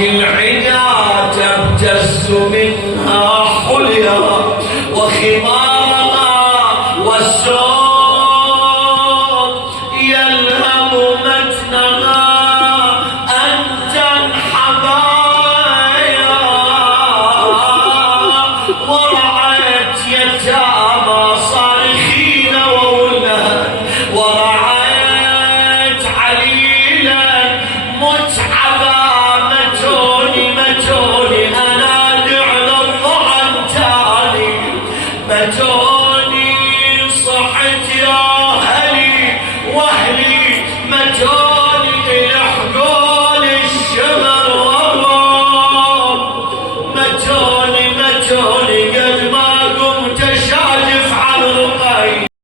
العدا تبتز منها حليا وخمارها والسوق يلهم متنها أنت الحبايا ورعت يتامى صارخين وولها ورعت عليلا متعبا متوني أنادع للضعن تالي متوني صحت يا أهلي وأهلي متوني لحقول الشمر والرب متوني